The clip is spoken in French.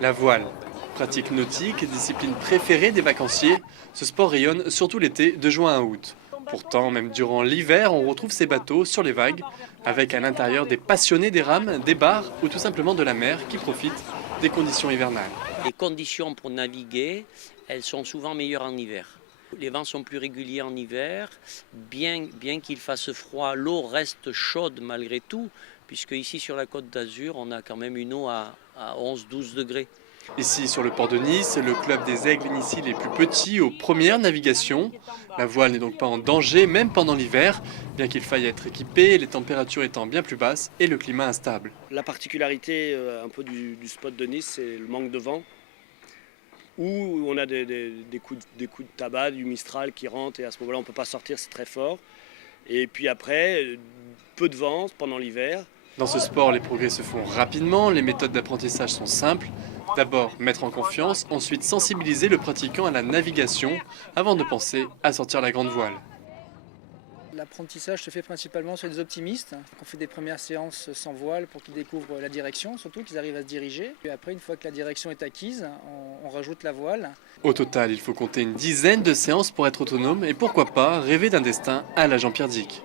La voile, pratique nautique et discipline préférée des vacanciers, ce sport rayonne surtout l'été de juin à août. Pourtant, même durant l'hiver, on retrouve ces bateaux sur les vagues, avec à l'intérieur des passionnés des rames, des bars ou tout simplement de la mer qui profitent des conditions hivernales. Les conditions pour naviguer, elles sont souvent meilleures en hiver. Les vents sont plus réguliers en hiver, bien qu'il fasse froid, l'eau reste chaude malgré tout, puisque ici sur la côte d'Azur, on a quand même une eau à 11-12 degrés. Ici, sur le port de Nice, le club des Aigles initie les plus petits aux premières navigations. La voile n'est donc pas en danger, même pendant l'hiver, bien qu'il faille être équipé, les températures étant bien plus basses et le climat instable. La particularité un peu du spot de Nice, c'est le manque de vent, où on a des coups de tabac, du Mistral qui rentre, et à ce moment-là, on ne peut pas sortir, c'est très fort. Et puis après, peu de vent pendant l'hiver. Dans ce sport, les progrès se font rapidement, les méthodes d'apprentissage sont simples. D'abord, mettre en confiance, ensuite sensibiliser le pratiquant à la navigation, avant de penser à sortir la grande voile. L'apprentissage se fait principalement sur des optimistes. On fait des premières séances sans voile pour qu'ils découvrent la direction, surtout qu'ils arrivent à se diriger. Et après, une fois que la direction est acquise, on rajoute la voile. Au total, il faut compter une dizaine de séances pour être autonome et pourquoi pas rêver d'un destin à la Jean-Pierre Dick.